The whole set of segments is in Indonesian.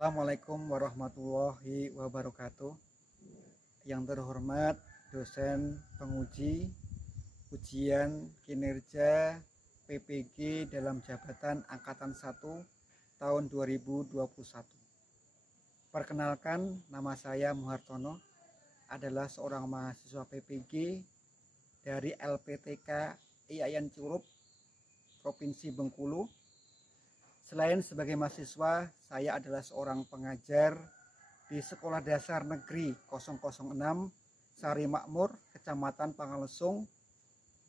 Assalamualaikum warahmatullahi wabarakatuh. Yang terhormat dosen penguji ujian kinerja PPG dalam jabatan Angkatan 1 tahun 2021. Perkenalkan, nama saya Muhartono, adalah seorang mahasiswa PPG dari LPTK IAIN Curup, Provinsi Bengkulu. Selain sebagai mahasiswa, saya adalah seorang pengajar di Sekolah Dasar Negeri 006 Sari Makmur, Kecamatan Pangalesung,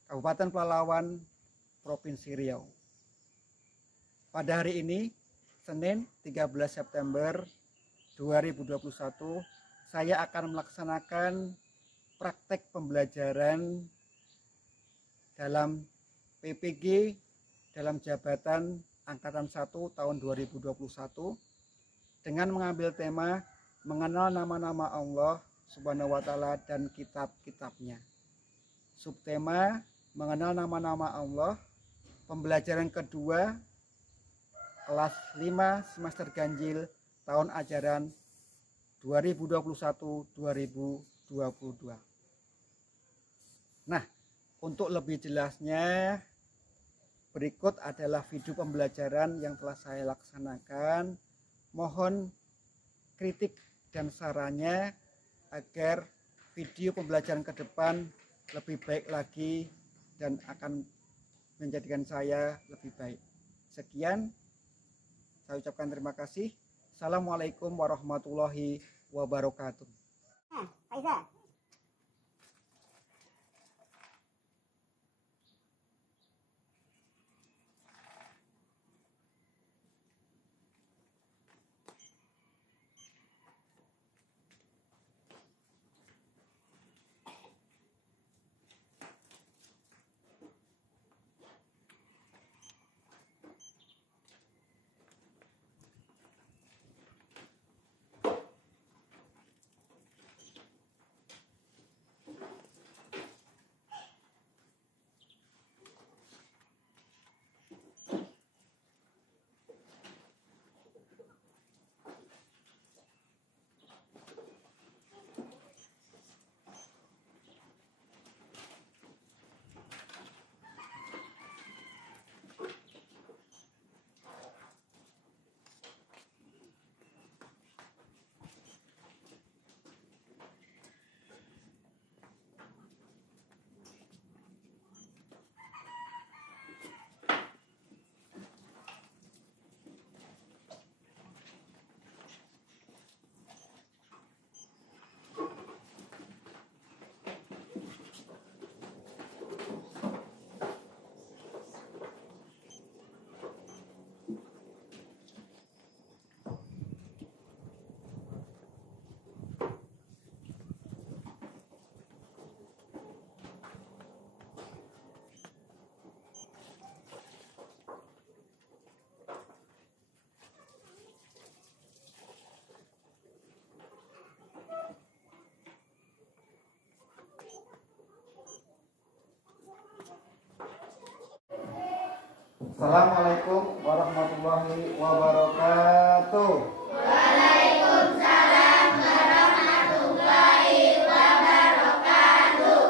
Kabupaten Pelalawan, Provinsi Riau. Pada hari ini, Senin 13 September 2021, saya akan melaksanakan praktek pembelajaran dalam PPG dalam jabatan Angkatan 1 tahun 2021 dengan mengambil tema mengenal nama-nama Allah Subhanahu wa Ta'ala dan kitab-kitabnya. Subtema mengenal nama-nama Allah, pembelajaran kedua kelas 5 semester ganjil tahun ajaran 2021-2022. Nah, untuk lebih jelasnya, berikut adalah video pembelajaran yang telah saya laksanakan. Mohon kritik dan sarannya agar video pembelajaran ke depan lebih baik lagi dan akan menjadikan saya lebih baik. Sekian, saya ucapkan terima kasih. Assalamualaikum warahmatullahi wabarakatuh. Faiza. Assalamualaikum warahmatullahi wabarakatuh. Waalaikumsalam warahmatullahi wabarakatuh.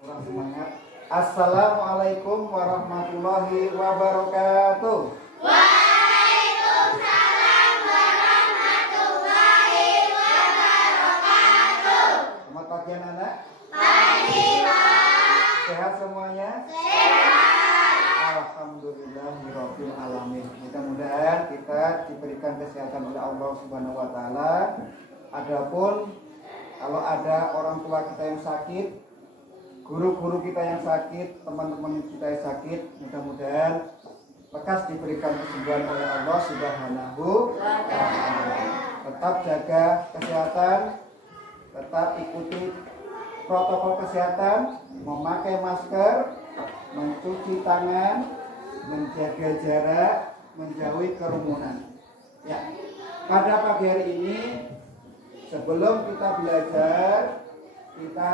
Kurang semangat. Assalamualaikum warahmatullahi wabarakatuh. Waalaikumsalam warahmatullahi wabarakatuh. Selamat pagi anak-anak. Pagi, Pak. Sehat semuanya? Sehat. Alhamdulillahirabbil alamin. Mudah-mudahan kita diberikan kesehatan oleh Allah Subhanahu wa Ta'ala. Adapun kalau ada orang tua kita yang sakit, guru-guru kita yang sakit, teman-teman kita yang sakit, mudah-mudahan lekas diberikan kesembuhan oleh Allah Subhanahu wa Ta'ala. Tetap jaga kesehatan, tetap ikuti protokol kesehatan, memakai masker, mencuci tangan, menjaga jarak, menjauhi kerumunan. Ya, pada pagi hari ini sebelum kita belajar, kita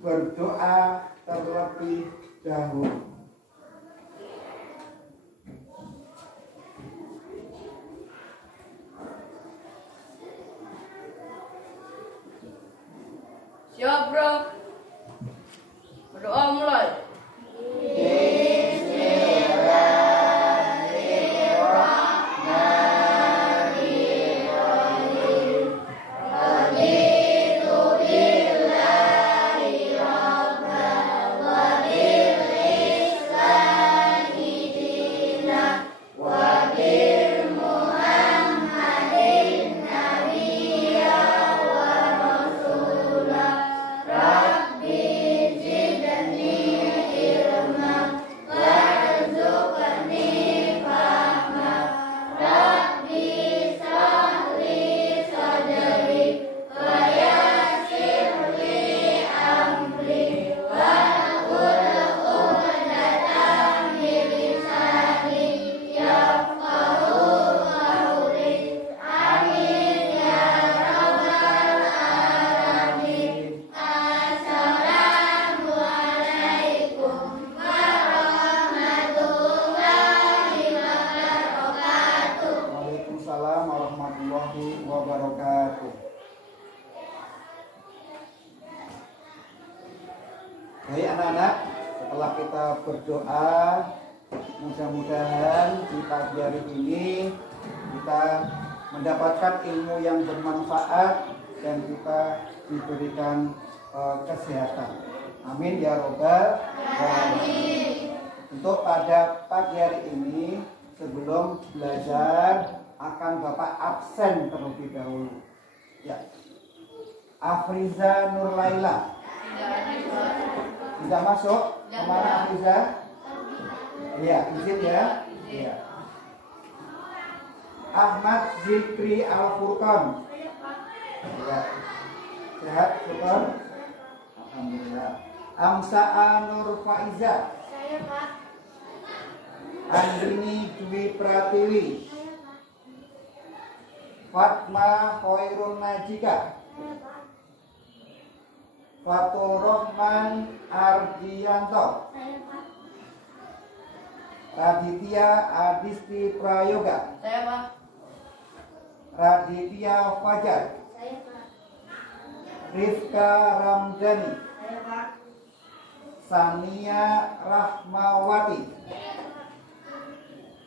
berdoa terlebih dahulu. Jawab bro. Berdoa mulai. Waalaikumsalam warahmatullahi wabarakatuh. Baik anak-anak, setelah kita berdoa, mudah-mudahan di pagi hari ini kita mendapatkan ilmu yang bermanfaat dan kita diberikan kesehatan. Amin ya robbal alamin. Untuk pada pagi hari ini, sebelum belajar akan Bapak absen terlebih dahulu. Ya. Afriza Nurlaila. Bisa masuk? Kemana Afriza? Iya, izin ya. Iya. Ahmad Zikri Al-Furqan. Ya. Sehat, Furqan? Alhamdulillah. Amsa'a Nur Faiza. Saya Pak. Andini Dwi Pratiwi. Fatma Khairun Najika. Fatul Rahman Ardianto. Saya Pak. Raditya Adisti Prayoga. Saya Pak. Raditya Fajar. Saya Pak. Rifka Ramdhani. Saya Pak. Sania Rahmawati.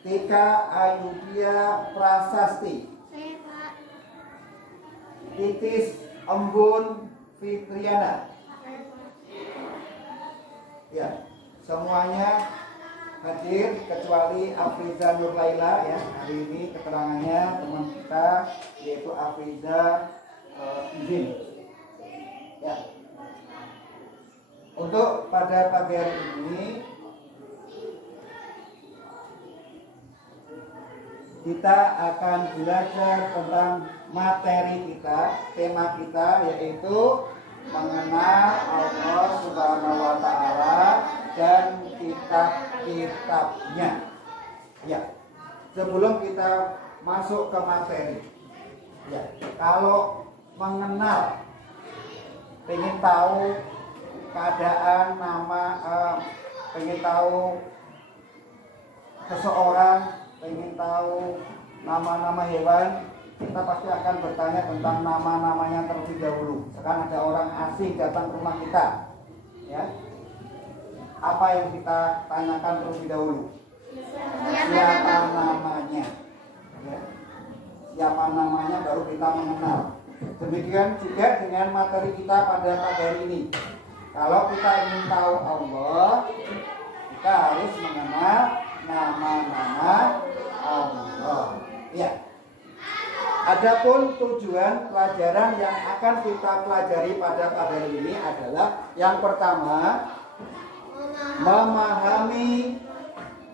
Tika Ayudia Prasasti. Saya Pak. Titis Embun Fitriana. Saya Pak. Ya, semuanya hadir kecuali Afriza Nurlaila ya. Hari ini keterangannya teman kita yaitu Afriza izin. Ya. Untuk pada pagi hari ini kita akan belajar tentang materi kita, tema kita yaitu mengenal Allah Subhanahu wa taala dan kitab-kitabnya. Ya. Sebelum kita masuk ke materi. Ya, kalau mengenal pengen tahu keadaan nama pengen tahu seseorang, pengen tahu nama-nama hewan, kita pasti akan bertanya tentang nama-namanya terlebih dahulu. Sekarang ada orang asing datang ke rumah kita, ya. Apa yang kita tanyakan terlebih dahulu? Siapa namanya? Ya. Siapa namanya baru kita mengenal. Demikian juga dengan materi kita pada pagi hari ini. Kalau kita ingin tahu Allah, kita harus mengenal nama-nama Allah. Ya. Adapun tujuan pelajaran yang akan kita pelajari pada pagi hari ini adalah yang pertama, memahami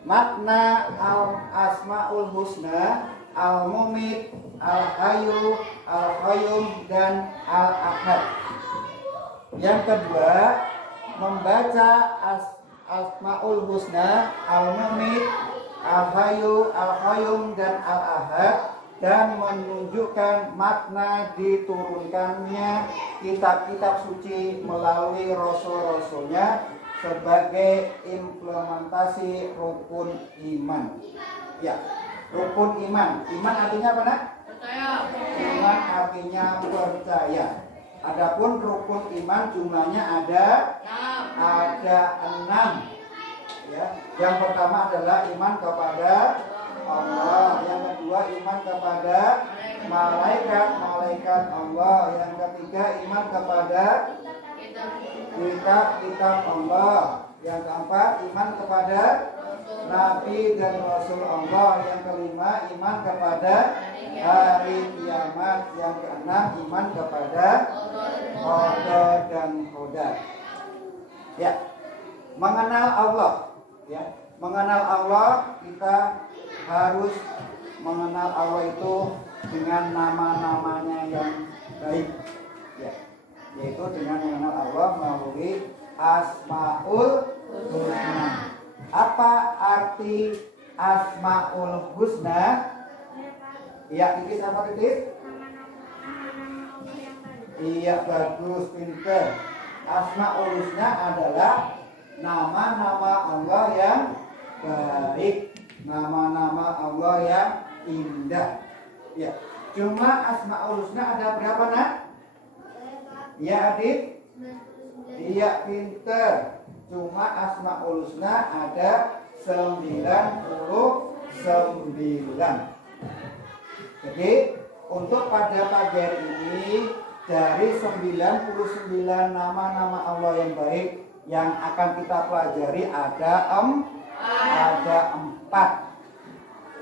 makna al-asmaul husna, al-mumit, al-hayyu, al-qayyum, dan al-ahad. Yang kedua, membaca asmaul husna, al-mumit, al-hayyu, al-qayyum, dan al-ahad, dan menunjukkan makna diturunkannya kitab-kitab suci melalui rasul-rasulnya sebagai implementasi rukun iman. Ya, rukun iman. Iman artinya apa, Nak? Percaya. Iman artinya percaya. Adapun rukun iman jumlahnya ada 6. Ya. Yang pertama adalah iman kepada Allah. Yang kedua iman kepada malaikat Allah. Yang ketiga iman kepada kitab Allah. Yang keempat iman kepada nabi dan rasul Allah. Yang kelima iman kepada hari kiamat. Yang keenam iman kepada qada dan qadar. Ya, mengenal Allah. Ya, mengenal Allah, kita harus mengenal Allah itu dengan nama-namanya yang baik. Ya, yaitu dengan mengenal Allah melalui Asmaul Husna. Apa arti Asmaul Husna? Ya, Titis apa Titis? Iya, bagus, pinter. Asmaul Husna adalah nama-nama Allah yang baik, nama-nama Allah yang indah. Ya, cuma Asmaul Husna ada berapa nak? Ya Adit? Iya pinter. Cuma Asmaul Husna ada 99. Jadi untuk pada pagi hari ini dari 99 nama-nama Allah yang baik yang akan kita pelajari ada 4.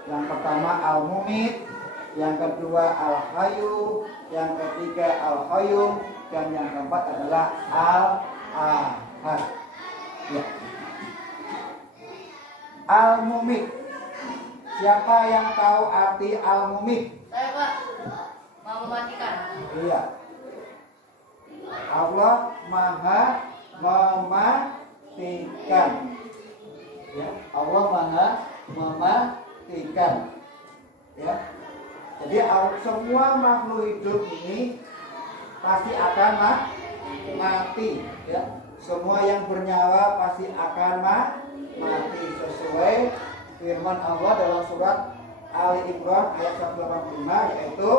Yang pertama Al-Mumit, yang kedua Al-Hayyu, yang ketiga Al-Qayyum, dan yang keempat adalah Al-Ahad. Ya. Al-Mumit. Siapa yang tahu arti Al-Mumit? Saya Pak, mau mematikan. Iya. Allah Maha mematikan. Ya, Allah Maha mematikan. Ya. Jadi semua makhluk hidup ini pasti akan mati. Ya. Semua yang bernyawa pasti akan mati sesuai firman Allah dalam surat Ali Imran ayat 185, yaitu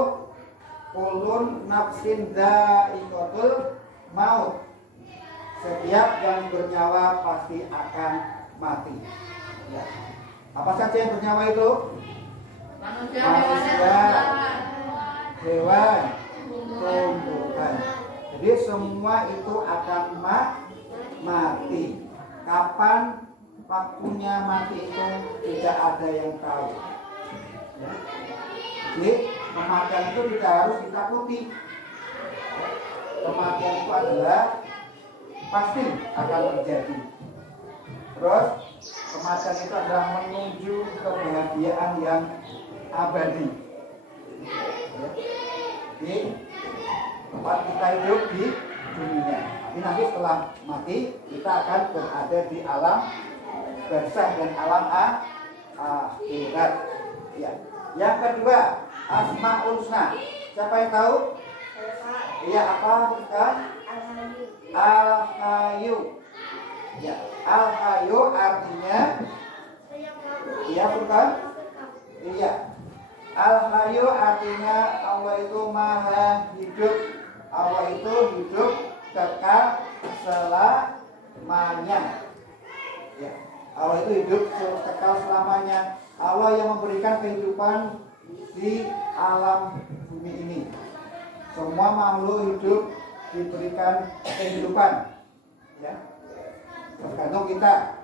kulun nafsin dha'iqatul maut. Setiap yang bernyawa pasti akan mati. Ya. Apa saja yang bernyawa itu? Manusia, hewan, tumbuhan. Jadi semua itu akan mati. Kapan waktunya mati itu tidak ada yang tahu. Ya. Jadi kematian itu tidak harus ditakuti. Kematian itu adalah pasti akan terjadi. Terus kematian itu adalah menuju kebahagiaan yang abadi. Ya. Jadi tempat kita hidup di dunia. Tapi nanti setelah mati kita akan berada di alam barzakh dan alam akhirat. Ya. Yang kedua, Asmaul Husna. Siapa yang tahu? Iya, apa bukan? Al-Hayyu. Ya, Al-Hayyu artinya iya bukan? Iya. Al-Hayyu artinya Allah itu maha hidup. Allah itu hidup kekal selamanya. Ya. Allah itu hidup kekal selamanya. Allah yang memberikan kehidupan di alam bumi ini. Semua makhluk hidup diberikan kehidupan. Ya. Tergantung kita.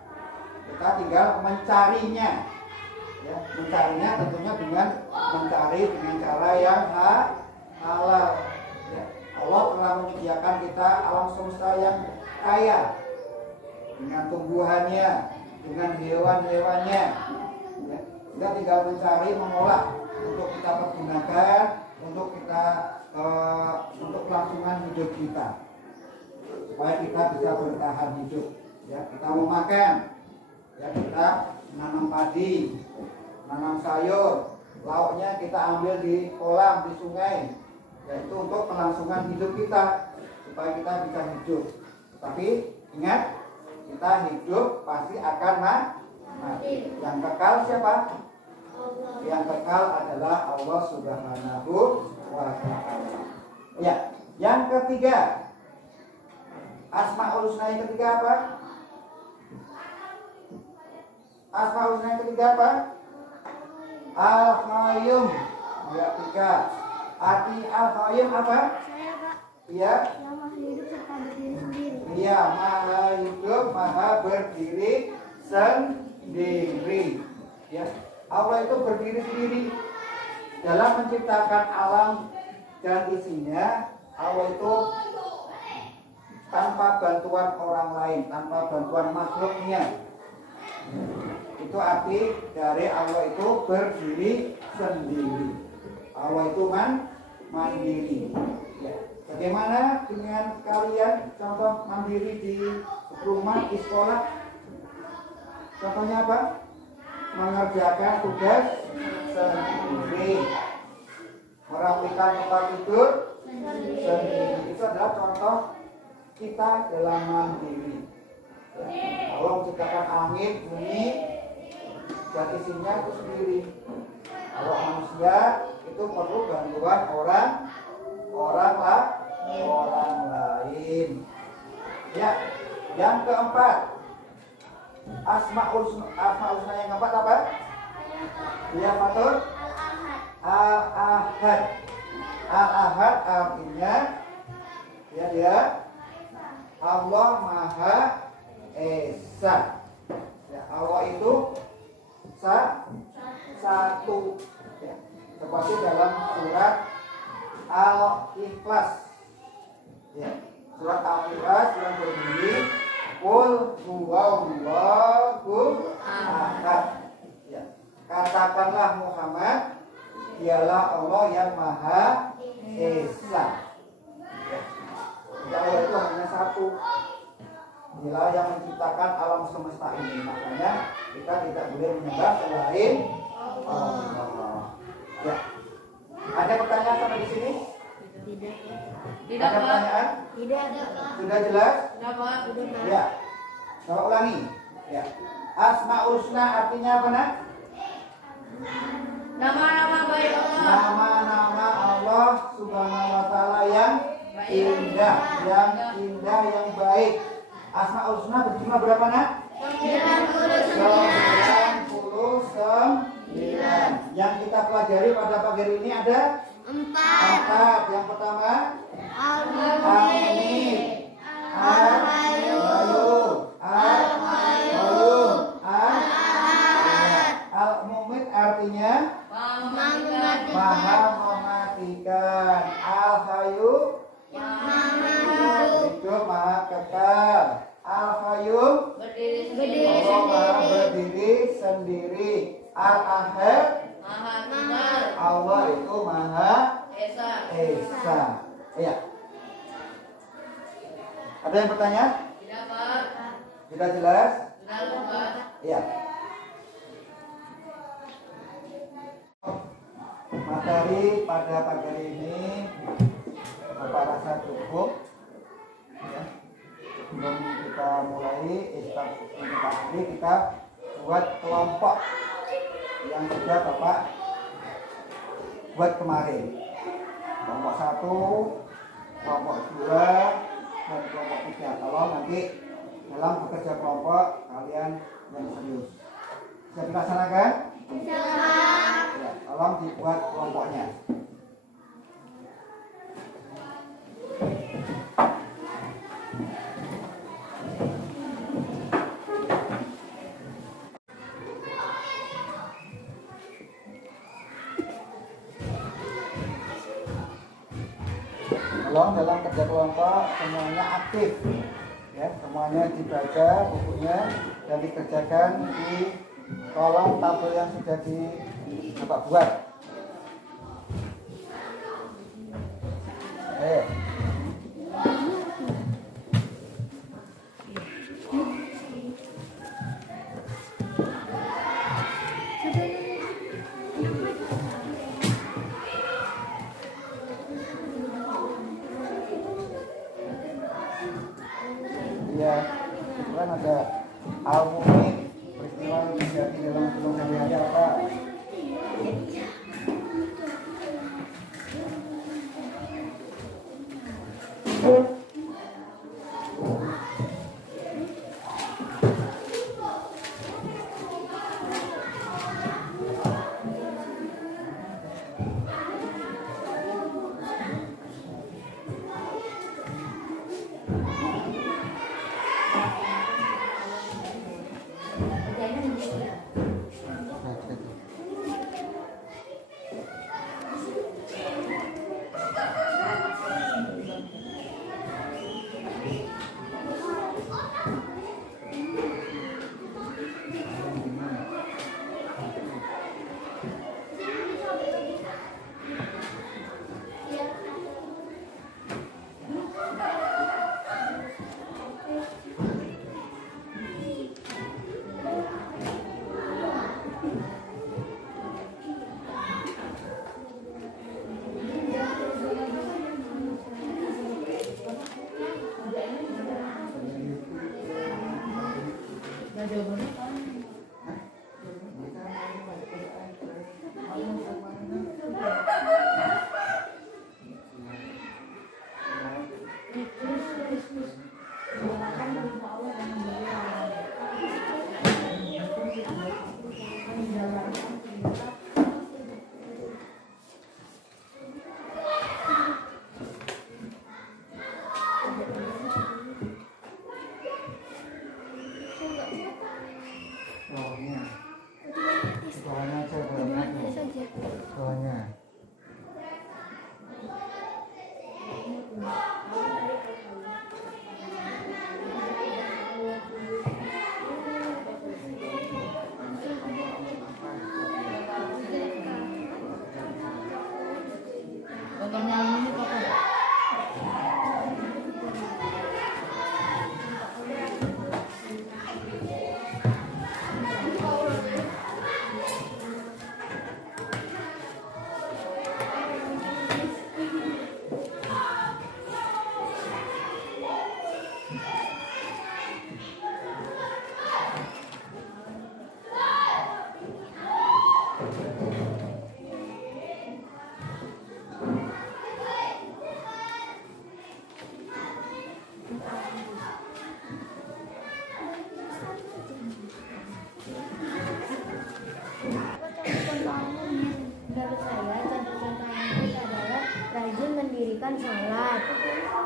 Kita tinggal mencarinya. Ya, mencarinya tentunya dengan mencari dengan cara yang halal. Ya. Allah telah menyediakan kita alam semesta yang kaya dengan tumbuhannya, dengan hewan-hewannya. Ya. Kita tinggal mencari, mengolah untuk kita pergunakan, untuk kita untuk kelangsungan hidup kita, supaya kita bisa bertahan hidup. Ya, kita mau makan, ya kita menanam padi, menanam sayur, lauknya kita ambil di kolam, di sungai, yaitu untuk kelangsungan hidup kita, supaya kita bisa hidup. Tapi ingat, kita hidup pasti akan mati. Yang kekal siapa? Yang kekal adalah Allah Subhanahu wa Ta'ala. Ya, Yang ketiga, Asmaul Husna yang ketiga apa? Asmaul Husna yang ketiga apa? Al-Qayyum. Ya, tiga. Arti Al-Qayyum apa? Saya, Pak. Iya. Yang maha hidup serta berdiri sendiri. Iya, maha hidup, maha berdiri sendiri. Ya, Allah itu berdiri sendiri dalam menciptakan alam dan isinya. Allah itu tanpa bantuan orang lain, tanpa bantuan makhluknya. Itu arti dari Allah itu berdiri sendiri. Allah itu mandiri. Ya. Bagaimana dengan kalian contoh mandiri di rumah, di sekolah? Contohnya apa? Mengerjakan tugas sendiri, merapikan tempat tidur sendiri. Itu adalah contoh kita dalam mandiri. Allah menciptakan angin, bumi, dan isinya itu sendiri. Kalau manusia itu perlu bantuan orang lain. Ya, yang keempat, Asmaul Husna yang keempat apa? Ya, betul. Al-Ahad. Al-Ahad artinya dia Allah Maha Esa. Ya, Allah itu satu. Ya, seperti dalam surat Al-Ikhlas. Ya, surat Al-Ikhlas yang berbunyi Qul huwallahu ahad. Ya, katakanlah Muhammad, dialah Allah yang Maha Esa. Ya, Allah itu hanya satu. Dialah yang menciptakan alam semesta ini. Makanya kita tidak boleh menyembah selain Allah. Ya. Ada pertanyaan sampai di sini? Tidak, Ada Pak. pertanyaan? Tidak ada, Pak. Sudah jelas? Tidak, Pak. Ya. Coba ulangi. Ya. Asmaul Husna artinya apa, Nak? Nama-nama baik Allah. Nama-nama Allah Subhanahu wa taala yang indah, yang baik. Asmaul Husna berjumlah berapa, Nak? 99. Yang kita pelajari pada pagi hari ini ada 4. Yang pertama Al-Mu'min, Al-Qayyum, Al-Qayyum, Al-Mu'min artinya Maha mematikan. Al-Qayyum hidup maha kekal. Al-Qayyum Allah maha berdiri sendiri. Al-Ahad Allah itu Maha Esa. Iya. Ada yang bertanya? Tidak, Pak. Sudah jelas? Sudah, Pak. Iya. Materi pada pagi hari ini Bapak rasa cukup. Ya. Sebelum kita mulai ini kita buat kelompok yang sudah Bapak buat kemarin. Kelompok 1, kelompok 2, dan kelompok 3. Kalau nanti dalam bekerja kelompok kalian yang serius. Bisa dilaksanakan? Ya, tolong dibuat kelompoknya. Tolong dalam kerja kelompok semuanya aktif, ya, semuanya dibaca bukunya dan dikerjakan di kolom tabel yang sudah Bapak buat. Ayo. Ya, kan ada Al-Mu'min, peristiwa yang terjadi dalam film yang apa? sholat.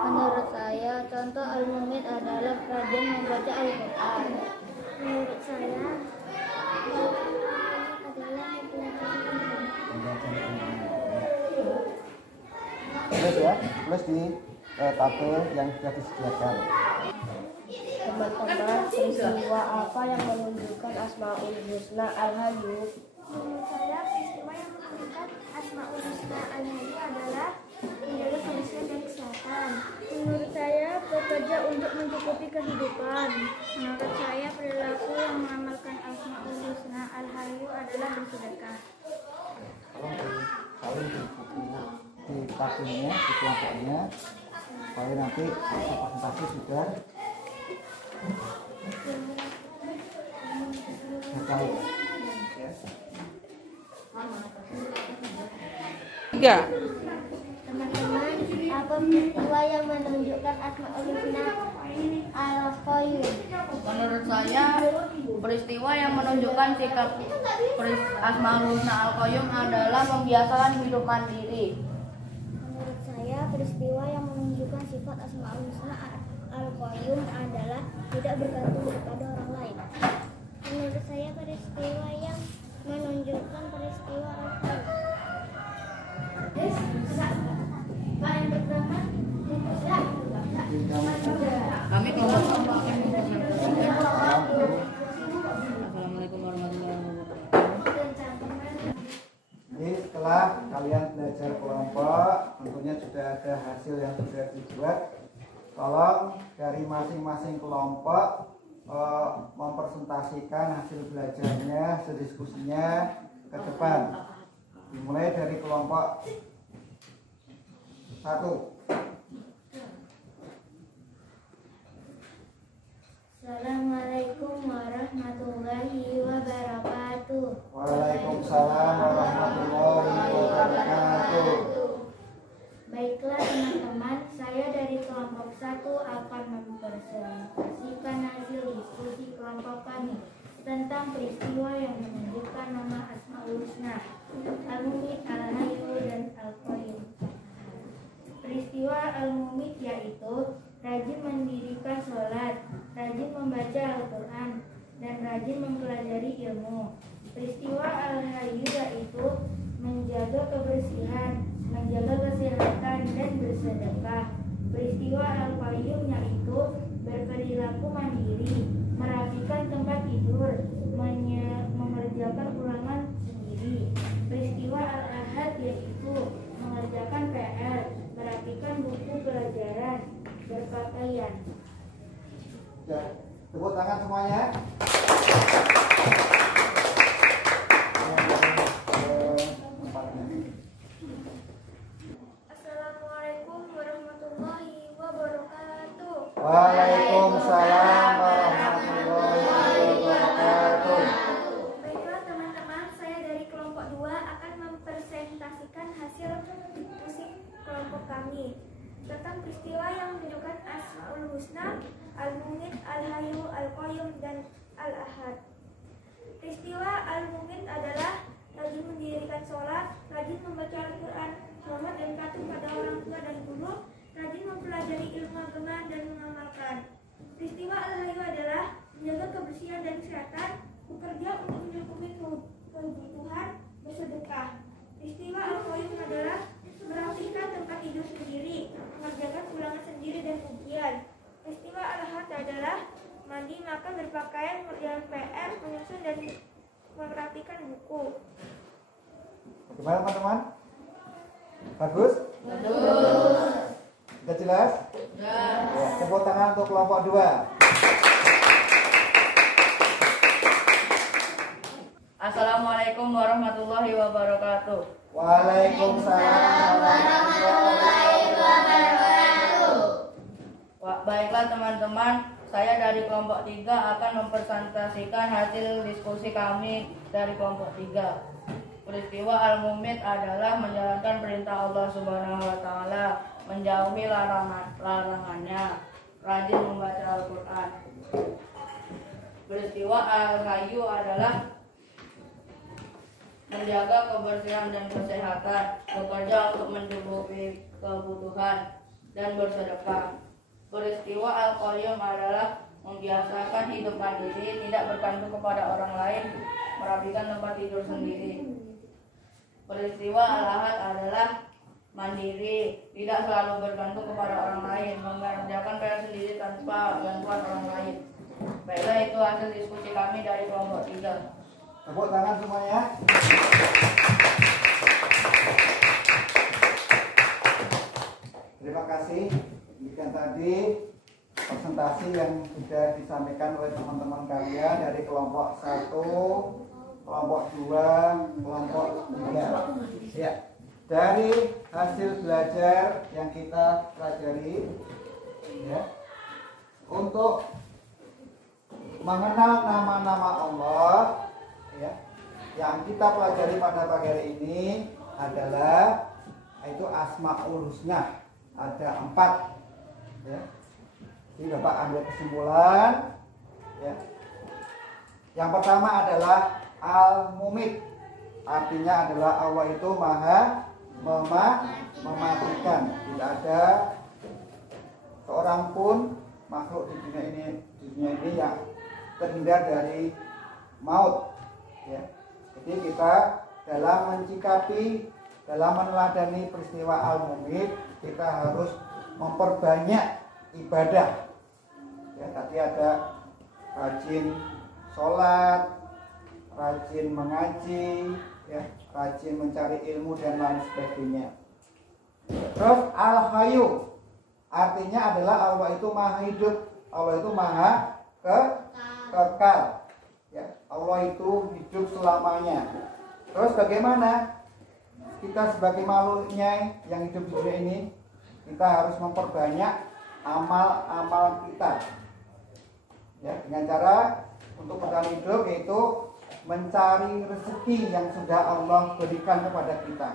Menurut saya, contoh al-mumin adalah rajin membaca Al-Quran. Menurut saya, adalah Tulis ya, tulis di tabel yang sudah disediakan. Teman-teman, peristiwa apa yang menunjukkan Asmaul Husna Al-Hayyu? Menurut saya, peristiwa yang menunjukkan Asmaul Husna Al-Hayyu adalah menjaga kebersihan dan kesehatan. Menurut saya, bekerja untuk mencukupi kehidupan. Menurut saya, perilaku yang mengamalkan Asmaul Husna Al-Hayyu adalah bersedekah. Kalau di tabelnya, di kelompoknya, supaya nanti presentasi sudah tahu. Tiga. Teman-teman, apa peristiwa yang menunjukkan Asmaul Husna Al-Hayyu? Menurut saya, peristiwa yang menunjukkan sikap Asmaul Husna Al-Qayyum adalah membiasakan hidup mandiri. Menurut saya, peristiwa yang menunjukkan sifat Asmaul Husna Al-Qayyum adalah tidak bergantung kepada orang lain. Menurut saya, peristiwa yang menunjukkan peristiwa Al-Qayyum. Kami kelompok Assalamualaikum warahmatullahi wabarakatuh. Jadi setelah kalian belajar kelompok, tentunya sudah ada hasil yang sudah dibuat. Tolong dari masing-masing kelompok mempresentasikan hasil belajarnya, hasil diskusinya ke depan. Dimulai dari kelompok 1. Assalamualaikum warahmatullahi wabarakatuh. Waalaikumsalam warahmatullahi wabarakatuh. Baiklah teman-teman, saya dari kelompok 1 akan mempresentasikan hasil diskusi kelompok kami tentang peristiwa yang menunjukkan nama Asmaul Husna, Al-Mumit, Al-Hayyu, dan Al-Qayyum. Peristiwa Al-Mumit yaitu rajin mendirikan sholat, rajin membaca Al-Quran, dan rajin mempelajari ilmu. Peristiwa Al-Hayyu yaitu menjaga kebersihan, menjaga kesehatan, dan bersedekah. Peristiwa Al-Qayyum yaitu berperilaku mandiri, merapikan tempat tidur, mengerjakan ulangan sendiri. Peristiwa Al-Ahad yaitu mengerjakan PR, merapikan buku pelajaran, berpakaian. Ya, tepuk tangan semuanya. Assalamualaikum warahmatullahi wabarakatuh. Waalaikumsalam warahmatullahi wabarakatuh. Baiklah teman-teman, saya dari kelompok 2 akan mempresentasikan hasil diskusi kelompok kami tentang peristiwa yang menunjukkan Asmaul Husna, Al-Mumit, Al-Hayyu, Al-Qayyum, dan Al-Ahad. Peristiwa Al-Mumit adalah rajin mendirikan sholat, rajin membaca Al-Quran, hormat dan patuh pada orang tua dan guru, rajin mempelajari ilmu agama dan mengamalkan. Peristiwa Al-Hayyu adalah menjaga kebersihan dan kesehatan, bekerja untuk mencukupi kebutuhan, bersedekah. Peristiwa Al-Qayyum adalah merapikan tempat tidur sendiri, mengerjakan ulangan sendiri dan ujian. Peristiwa Al-Ahad adalah mandi, makan, berpakaian, mengerjakan PR, menyusun, dan merapikan buku. Bagaimana teman-teman? Bagus? Sudah jelas? Ya, tepuk tangan untuk kelompok 2. Assalamualaikum warahmatullahi wabarakatuh. Waalaikumsalam warahmatullahi wabarakatuh. Baiklah teman-teman, saya dari kelompok 3 akan mempresentasikan hasil diskusi kami dari kelompok 3. Peristiwa Al-Mumit adalah menjalankan perintah Allah Subhanahu wa Ta'ala, menjauhi larangannya, rajin membaca Al-Quran. Peristiwa Al-Hayyu adalah menjaga kebersihan dan kesehatan, bekerja untuk mencukupi kebutuhan, dan bersedekah. Peristiwa Al-Qayyum adalah membiasakan hidup mandiri, tidak bergantung kepada orang lain, merapikan tempat tidur sendiri. Peristiwa Al-Ahad adalah mandiri, tidak selalu bergantung kepada orang lain, mengerjakan PR sendiri tanpa bantuan orang lain. Baiklah, itu hasil diskusi kami dari kelompok 3. Tepuk tangan semuanya. Terima kasih. Demikian tadi presentasi yang sudah disampaikan oleh teman-teman kalian dari kelompok 1, kelompok 2, kelompok 3. Ya. Dari hasil belajar yang kita pelajari, ya, untuk mengenal nama-nama Allah, ya, yang kita pelajari pada pagi hari ini adalah yaitu Asmaul Husna. Ada 4, ya. Jadi Bapak ambil kesimpulan, ya. Yang pertama adalah Al-Mumit, artinya adalah Allah itu maha mematikan. Tidak ada seorang pun makhluk di dunia ini yang terhindar dari maut, ya. Jadi kita dalam mencikapi, dalam meneladani peristiwa Al-Mumit, kita harus memperbanyak ibadah. Ya, tadi ada rajin sholat, rajin mengaji, ya, rajin mencari ilmu dan lain sebagainya. Terus Al-Hayyu, artinya adalah Allah itu maha hidup, Allah itu maha kekal. Ya, Allah itu hidup selamanya. Terus bagaimana kita sebagai makhluknya yang hidup di dunia ini, kita harus memperbanyak amal-amal kita, ya, dengan cara untuk bertahan hidup, yaitu mencari rezeki yang sudah Allah berikan kepada kita.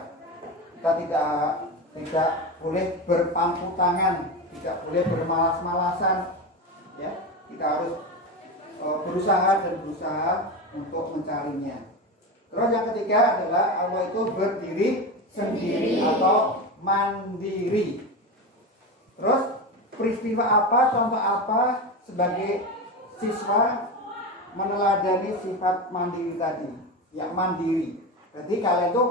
Kita tidak tidak boleh berpampu tangan, tidak boleh bermalas-malasan, ya. Kita harus berusaha untuk mencarinya. Terus yang ketiga adalah Allah itu berdiri sendiri atau mandiri. Terus peristiwa apa, contoh apa sebagai siswa meneladani sifat mandiri tadi? Ya, mandiri. Jadi kalian itu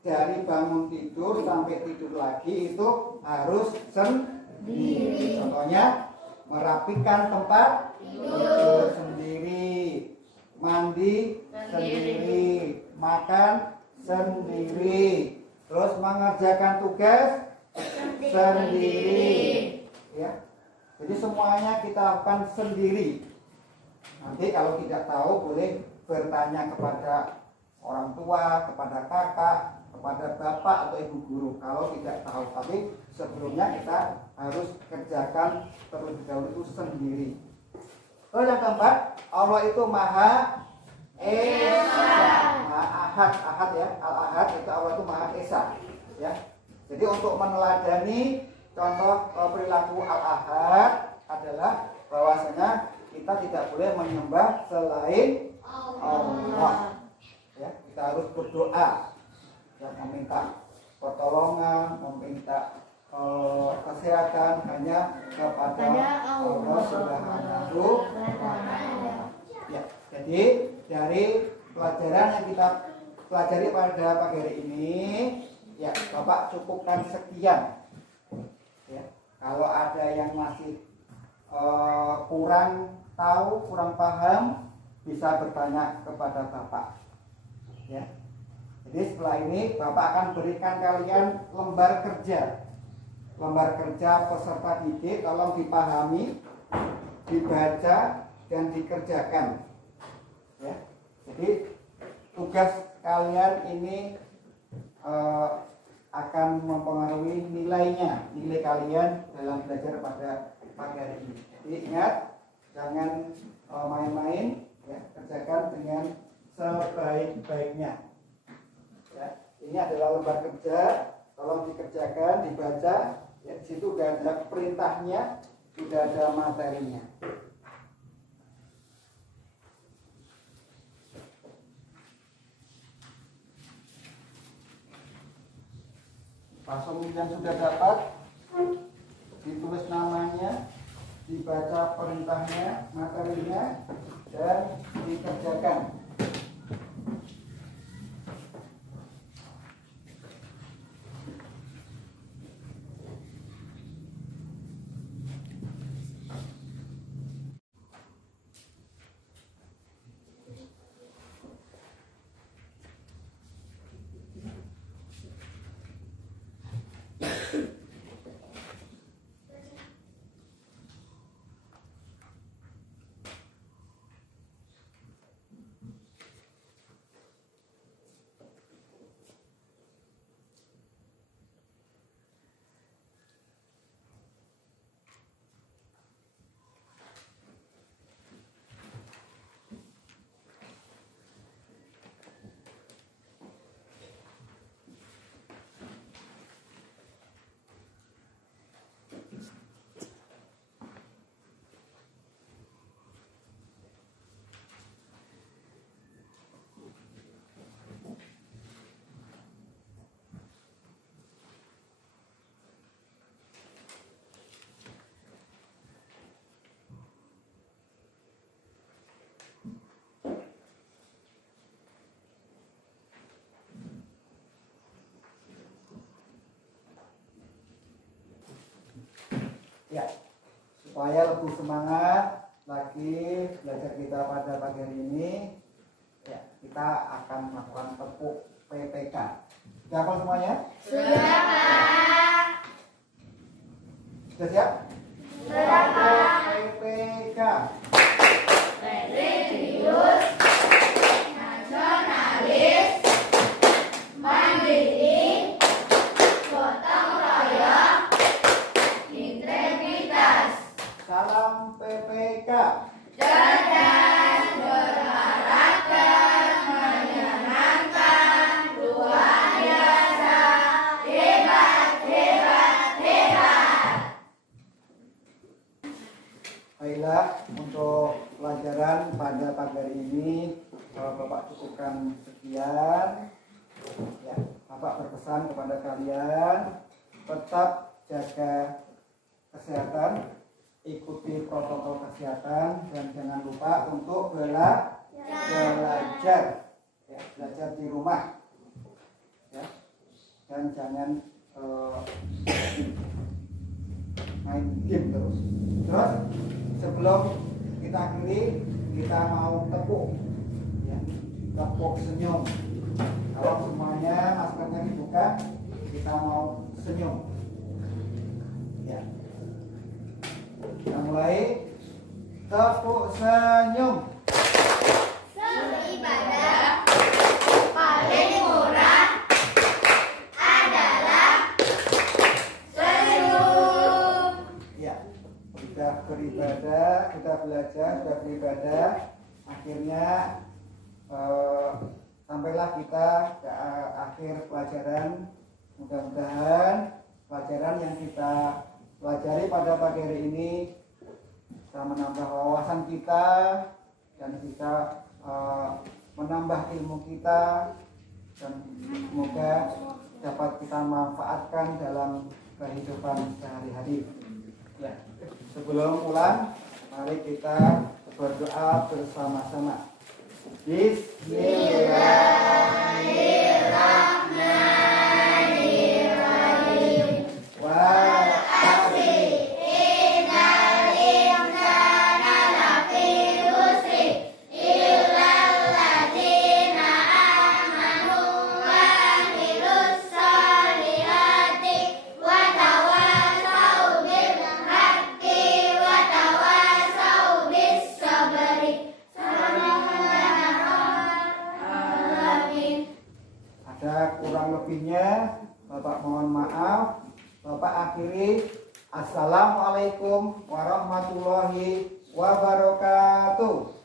dari bangun tidur sampai tidur lagi itu harus sendiri. Contohnya merapikan tempat tidur sendiri, mandi sendiri, makan sendiri, terus mengerjakan tugas sendiri. Ya. Jadi semuanya kita lakukan sendiri. Nanti kalau tidak tahu boleh bertanya kepada orang tua, kepada kakak, kepada bapak atau ibu guru kalau tidak tahu. Tapi sebelumnya kita harus kerjakan terlebih dahulu itu sendiri. Terus yang keempat, Allah itu Maha Esa, Maha Ahad, Ahad ya, Al-Ahad itu Allah itu Maha Esa, ya. Jadi untuk meneladani contoh perilaku Al-Ahad adalah bahwasanya kita tidak boleh menyembah selain Allah. Ya, kita harus berdoa, ya, meminta pertolongan, meminta kesehatan hanya kepada Allah Subhanahu wa Ta'ala. Ya, jadi dari pelajaran yang kita pelajari pada pagi hari ini, ya, Bapak cukupkan sekian. Ya, kalau ada yang masih kurang tahu, kurang paham, bisa bertanya kepada Bapak. Ya. Jadi setelah ini Bapak akan berikan kalian lembar kerja. Lembar kerja peserta didik, tolong dipahami, dibaca dan dikerjakan. Ya. Jadi tugas kalian ini akan mempengaruhi nilainya, nilai kalian dalam belajar pada pagi hari ini. Jadi ingat, jangan main-main, ya, kerjakan dengan sebaik-baiknya. Ya, ini adalah lembar kerja, tolong dikerjakan, dibaca. Ya, di situ sudah ada perintahnya, sudah ada materinya. Pasung yang sudah dapat, ditulis namanya, dibaca perintahnya, materinya, dan dikerjakan. Ya, supaya lebih semangat lagi belajar kita pada pagi hari ini, ya, kita akan melakukan tepuk PPK. Sudah hafal semuanya? Sudah, Pak. Sudah siap? Sudah, Pak. PPK. Religius, nasionalis, mandiri, gotong royong, integritas, Salam PPK. cerdas, berkarakter, menyenangkan, luar biasa, hebat, hebat. Alhamdulillah untuk pelajaran pada pagi hari ini Bapak cukupkan sekian. Ya, Bapak berpesan kepada kalian tetap jaga kesehatan, ikuti protokol kesehatan dan jangan lupa untuk belajar, ya, belajar di rumah, ya, dan jangan main game terus. Terus sebelum kita akhiri, kita mau tepuk, ya, tepuk senyum. Kalau semuanya maskernya dibuka, kita mau senyum. Ya. Kita mulai tepuk senyum. Beribadah paling murah adalah senyum. Ya, sudah beribadah, sudah belajar, sudah beribadah. Akhirnya sampailah kita ke akhir pelajaran. Mudah-mudahan pelajaran yang kita pelajari pada pagi hari ini bisa menambah wawasan kita dan bisa menambah ilmu kita, dan semoga dapat kita manfaatkan dalam kehidupan sehari-hari. Ya, sebelum pulang, mari kita berdoa bersama-sama. Bismillahirrahmanirrahim. Wal asri innal insana lafi khusri illal ladzina amanu wa amilus solihati wa tawasau bil haqqi wa tawasau bis sabri. Ada kurang lebihnya, Bapak mohon maaf. Bapak akhiri. Assalamualaikum warahmatullahi wabarakatuh.